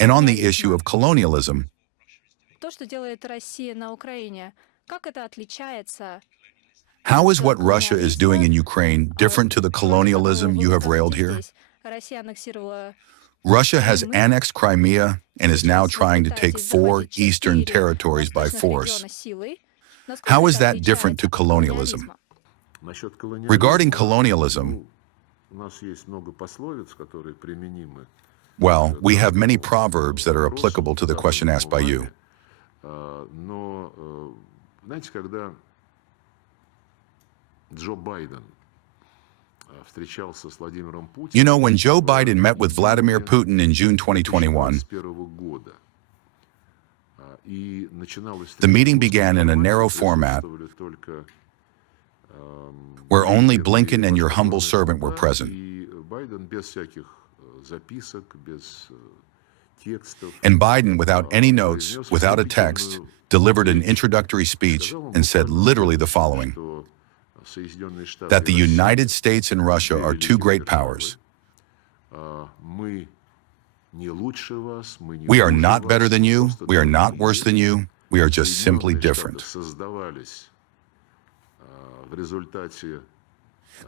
And on the issue of colonialism, how is what Russia is doing in Ukraine different to the colonialism you have railed here? Russia has annexed Crimea and is now trying to take 4 eastern territories by force. How is that different to colonialism? Regarding colonialism, well, we have many proverbs that are applicable to the question asked by you. You know, when Joe Biden met with Vladimir Putin in June 2021, the meeting began in a narrow format where only Blinken and your humble servant were present. And Biden, without any notes, without a text, delivered an introductory speech and said literally the following: that the United States and Russia are 2 great powers. We are not better than you, we are not worse than you, we are just simply different.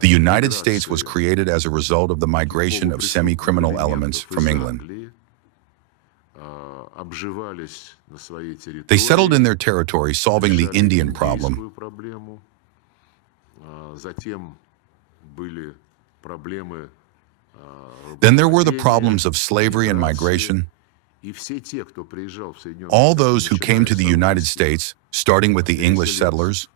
The United States was created as a result of the migration of semi-criminal elements from England. They settled in their territory, solving the Indian problem. Then there were the problems of slavery and migration. All those who came to the United States, starting with the English settlers,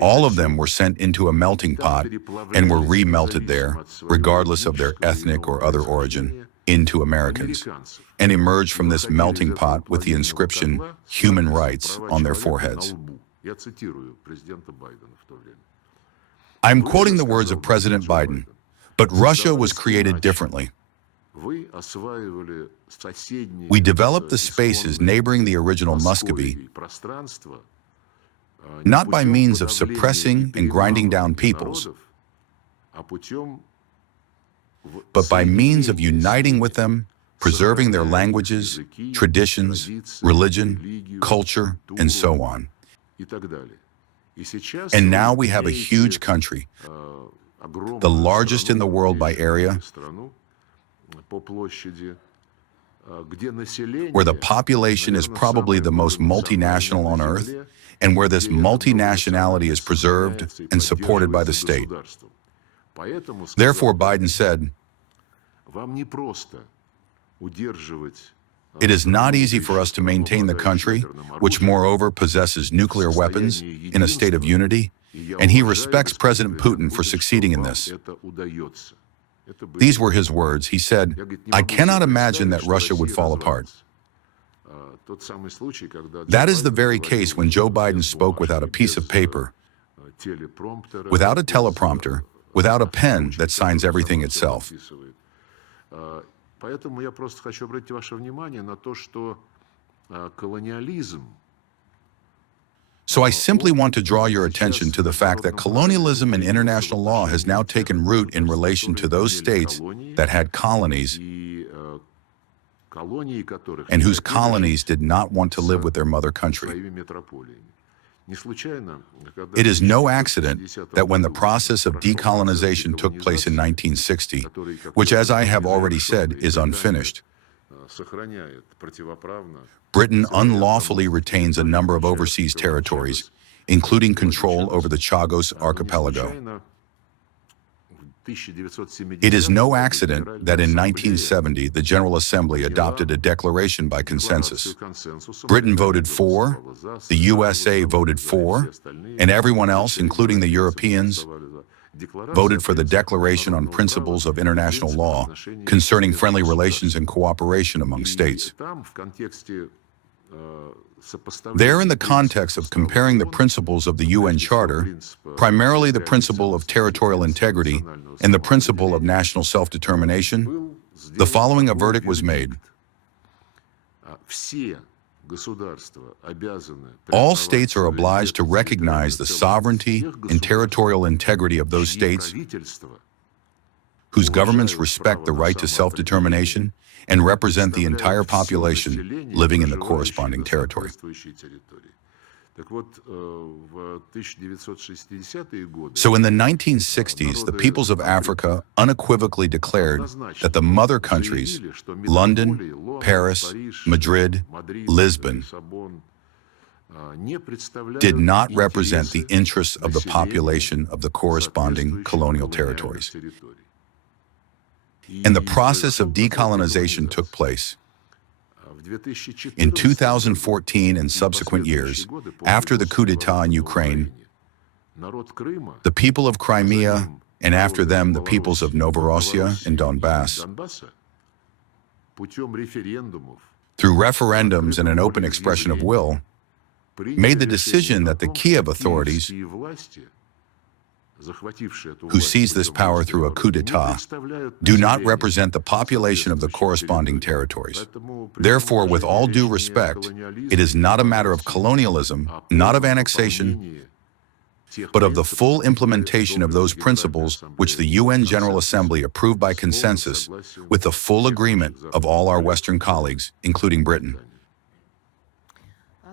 all of them were sent into a melting pot and were remelted there, regardless of their ethnic or other origin, into Americans, and emerged from this melting pot with the inscription "Human Rights" on their foreheads. I'm quoting the words of President Biden, but Russia was created differently. We developed the spaces neighboring the original Muscovy, not by means of suppressing and grinding down peoples, but by means of uniting with them, preserving their languages, traditions, religion, culture, and so on. And now we have a huge country, the largest in the world by area, where the population is probably the most multinational on earth, and where this multinationality is preserved and supported by the state. Therefore, Biden said, "It is not easy for us to maintain the country, which moreover possesses nuclear weapons, in a state of unity," and he respects President Putin for succeeding in this. These were his words. He said, "I cannot imagine that Russia would fall apart." That is the very case when Joe Biden spoke without a piece of paper, without a teleprompter, without a pen that signs everything itself. So I simply want to draw your attention to the fact that colonialism in international law has now taken root in relation to those states that had colonies and whose colonies did not want to live with their mother country. It is no accident that when the process of decolonization took place in 1960, which, as I have already said, is unfinished, Britain unlawfully retains a number of overseas territories, including control over the Chagos archipelago. It is no accident that in 1970, the General Assembly adopted a declaration by consensus. Britain voted for, the USA voted for, and everyone else, including the Europeans, voted for the Declaration on Principles of International Law concerning friendly relations and cooperation among states. There, in the context of comparing the principles of the UN Charter, primarily the principle of territorial integrity and the principle of national self-determination, the following a verdict was made. All states are obliged to recognize the sovereignty and territorial integrity of those states whose governments respect the right to self-determination and represent the entire population living in the corresponding territory. So in the 1960s, the peoples of Africa unequivocally declared that the mother countries, London, Paris, Madrid, Lisbon, did not represent the interests of the population of the corresponding colonial territories. And the process of decolonization took place. In 2014 and subsequent years, after the coup d'etat in Ukraine, the people of Crimea, and after them the peoples of Novorossiya and Donbass, through referendums and an open expression of will, made the decision that the Kiev authorities, who seized this power through a coup d'etat, do not represent the population of the corresponding territories. Therefore, with all due respect, it is not a matter of colonialism, not of annexation, but of the full implementation of those principles which the UN General Assembly approved by consensus with the full agreement of all our Western colleagues, including Britain.